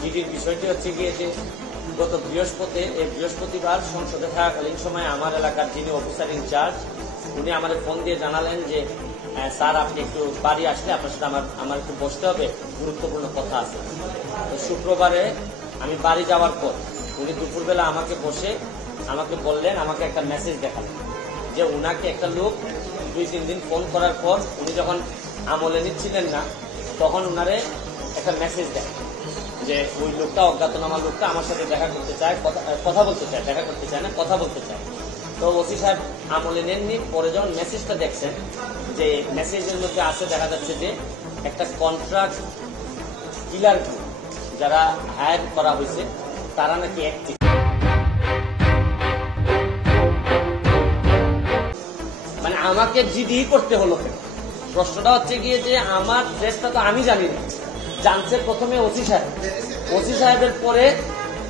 জিডির বিষয়টি হচ্ছে গিয়ে যে গত বৃহস্পতিবার সংসদে থাকাকালীন সময় আমার এলাকার যিনি অফিসার ইনচার্জ উনি আমাদের ফোন দিয়ে জানালেন যে স্যার আপনি একটু বাড়ি আসলে আপনার সাথে আমার একটু বসতে হবে, গুরুত্বপূর্ণ কথা আছে। তো শুক্রবারে আমি বাড়ি যাওয়ার পর উনি দুপুরবেলা আমাকে বসে আমাকে বললেন, আমাকে একটা মেসেজ দেখালেন যে উনাকে একটা লোক 2-3 দিন ফোন করার পর উনি যখন আমলে নিচ্ছিলেন না তখন উনারে একটা মেসেজ দেয় যে ওই লোকটা, অজ্ঞাতনামা লোকটা আমার সাথে দেখা করতে চায়, কথা বলতে চায়, দেখা করতে চায় না, কথা বলতে চায়। তো ওসি সাহেব আমলে নেননি। পরে যখন মেসেজটা দেখছেন যে মেসেজের মধ্যে আছে, দেখা যাচ্ছে যে একটা কন্ট্রাক্ট কিলার গ্রুপ যারা হায়ার করা হয়েছে তারা নাকি অ্যাক্টিভ। মানে আমাকে জিডি করতে হলো কেন? প্রশ্নটা হচ্ছে গিয়ে যে আমার ড্রেসটা তো আমি জানি না, জানছে প্রথমে ওসি সাহেব, ওসি সাহেবের পরে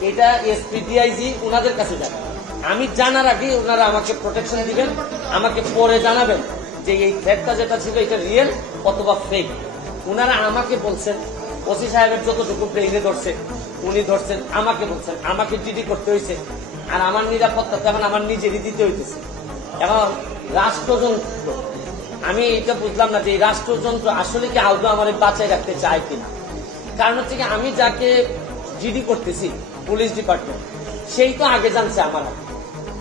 এটা এসপি ডিআইজি ওনাদের কাছে যাবে। আমি জানার আগে ওনারা আমাকে প্রোটেকশন দিবেন, আমাকে পরে জানাবেন যে এই থ্রেটটা যেটা ছিল এটা রিয়েল অথবা ফেক। ওনারা আমাকে বলছেন, ওসি সাহেবের যতটুকু ব্রেইনে ধরছে উনি ধরছেন, আমাকে বলছেন, আমাকে জিডি করতে হয়েছে। আর আমার নিরাপত্তা তেমন আমার নিজেরই দিতে হইতেছে। এখন রাষ্ট্রযন্ত্র, আমি এটা বুঝলাম না যে এই রাষ্ট্রযন্ত্র আসলে কি আদৌ আমার বাঁচায় রাখতে চায় কিনা। কারণ হচ্ছে কি আমি যাকে জিডি করতেছি পুলিশ ডিপার্টমেন্ট, সেই তো আগে জানছে আমার,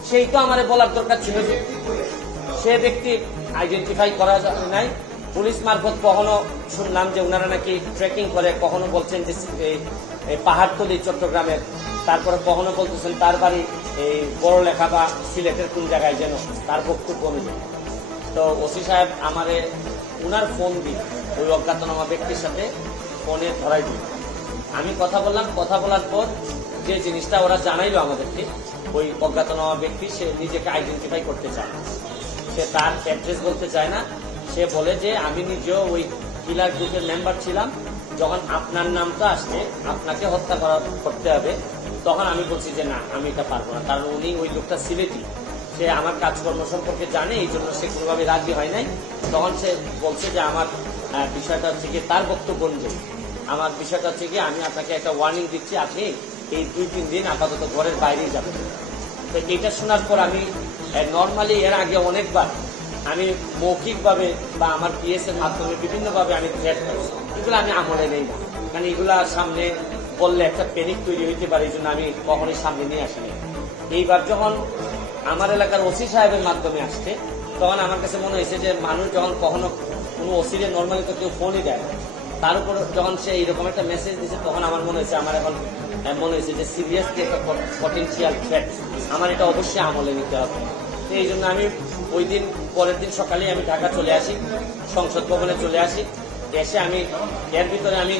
সেই তো আমার বলার দরকার ছিল যে সে ব্যক্তি আইডেন্টিফাই করা নাই। পুলিশ মারফত কখনো শুনলাম যে ওনারা নাকি ট্রেকিং করে, কখনো বলছেন যে পাহাড়তলি চট্টগ্রামের, তারপরে কখনো বলতেছেন তার বাড়ি এই বড় লেখা বা সিলেটের কোন জায়গায় যেন, তার বক্তব্য অনুযায়ী। তো ওসি সাহেব আমারে উনার ফোন দিয়ে ওই অজ্ঞাতনামা ব্যক্তির সাথে ফোনে ধরাই দিল। আমি কথা বললাম, কথা বলার পর যে জিনিসটা ওরা জানাইলো আমাদেরকে, ওই অজ্ঞাতনামা ব্যক্তি সে নিজেকে আইডেন্টিফাই করতে চায় না, সে তার অ্যাড্রেস বলতে চায় না। সে বলে যে আমি নিজেও ওই কিলার গ্রুপের মেম্বার ছিলাম, যখন আপনার নামটা আসছে আপনাকে হত্যা করতে হবে, তখন আমি বলছি যে না আমি এটা পারবো না। কারণ উনি ওই লোকটা সিলেটি, সে আমার কাজকর্ম সম্পর্কে জানে, এই জন্য সে কোনোভাবে রাজি হয় নাই। তখন সে বলছে যে আমার বিষয়টা হচ্ছে গিয়ে, তার বক্তব্য অনুযায়ী আমার বিষয়টা হচ্ছে গিয়ে আমি আপনাকে একটা ওয়ার্নিং দিচ্ছি, আপনি এই 2-3 দিন আপাতত ঘরের বাইরেই যাবেন। তো এটা শোনার পর আমি নর্মালি এর আগে অনেকবার আমি মৌখিকভাবে বা আমার পিএস এর মাধ্যমে বিভিন্নভাবে আমি থ্রেট করছি, এগুলো আমি আমলে নেই না। কারণ এগুলা সামনে বললে একটা প্যানিক তৈরি হইতে পারে, এই জন্য আমি কখনোই সামনে নিয়ে আসিনি। এইবার যখন আমার এলাকার ওসি সাহেবের মাধ্যমে আসছে, তখন আমার কাছে মনে হয়েছে যে মানুষ যখন কখনো কোনো ওসিরে নর্মালি তো কেউ ফোনই দেয়, তার উপর যখন সে এইরকম একটা মেসেজ দিয়েছে, তখন আমার মনে হয়েছে, আমার এখন মনে হয়েছে যে সিরিয়াসলি একটা পটেন্সিয়াল থ্রেট, আমার এটা অবশ্যই আমলে নিতে হবে। তো এই জন্য আমি ওই দিন পরের দিন সকালে আমি ঢাকা চলে আসি, সংসদ ভবনে চলে আসি। এসে আমি এর ভিতরে আমি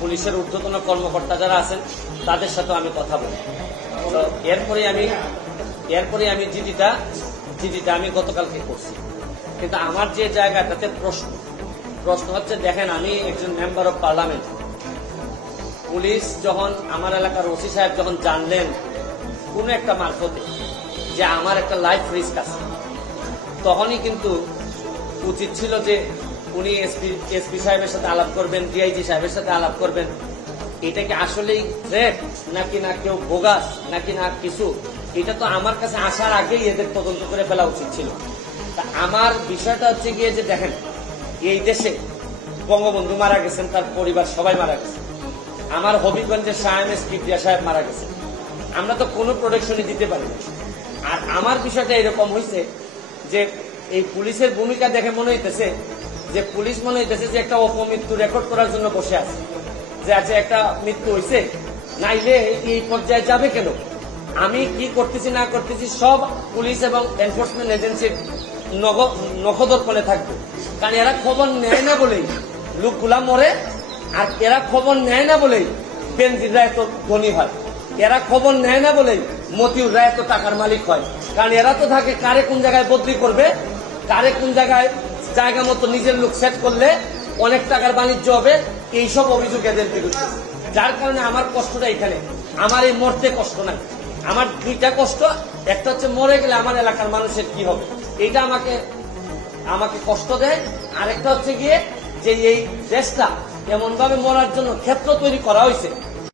পুলিশের ঊর্ধ্বতন কর্মকর্তা যারা আছেন তাদের সাথেও আমি কথা বলি। তো এরপরে আমি জিডিটা আমি গতকালকে করছি। কিন্তু আমার যে জায়গাটাতে প্রশ্ন হচ্ছে, দেখেন আমি একজন মেম্বার অফ পার্লামেন্ট, পুলিশ যখন আমার এলাকার ওসি সাহেব যখন জানলেন কোন একটা মারফতে যে আমার একটা লাইফ রিস্ক আছে, তখনই কিন্তু উচিত ছিল যে উনি এসপি সাহেবের সাথে আলাপ করবেন, ডিআইজি সাহেবের সাথে আলাপ করবেন। এটা কি আসলেই থ্রেট নাকি না কেউ বোগাস নাকি না কিছু, এটা তো আমার কাছে আসার আগেই এদের তদন্ত করে ফেলা উচিত ছিল। তা আমার বিষয়টা হচ্ছে গিয়ে যে দেখেন, এই দেশে বঙ্গবন্ধু মারা গেছেন, তার পরিবার সবাই মারা গেছে, আমার হবিগঞ্জের শাহ এম এস কিবরিয়া সাহেব মারা গেছে, আমরা তো কোনো প্রোটেকশনই দিতে পারি না। আর আমার বিষয়টা এরকম হয়েছে যে এই পুলিশের ভূমিকা দেখে মনে হইতেছে যে পুলিশ মনে হইতেছে যে একটা অপমৃত্যু রেকর্ড করার জন্য বসে আছে, যে আছে একটা মৃত্যু হয়েছে, নাইলে এই পর্যায়ে যাবে কেন। আমি কি করতেছি না করতেছি সব পুলিশ এবং এনফোর্সমেন্ট এজেন্সির নখদর্পণে থাকবে। কারণ এরা খবর নেয় না বলেই লোকগুলা মরে, আর এরা খবর নেয় না বলেই বেনজিররা এত ধনী হয়, এরা খবর নেয় না বলেই মতিউররা এত টাকার মালিক হয়। কারণ এরা তো থাকে কারে কোন জায়গায় বদলি করবে, কারে কোন জায়গায় জায়গা মতো নিজের লোক সেট করলে অনেক টাকার বাণিজ্য হবে, এইসব অভিযোগ এদের বিরুদ্ধে। যার কারণে আমার কষ্টটা এখানে, আমার এই মরতে কষ্ট নাই, আমার দুইটা কষ্ট, একটা হচ্ছে মরে গেলে আমার এলাকার মানুষের কি হবে, এইটা আমাকে কষ্ট দেয়। আরেকটা হচ্ছে গিয়ে যে এই দেশটা এমন ভাবে মরার জন্য ক্ষেত্র তৈরি করা হয়েছে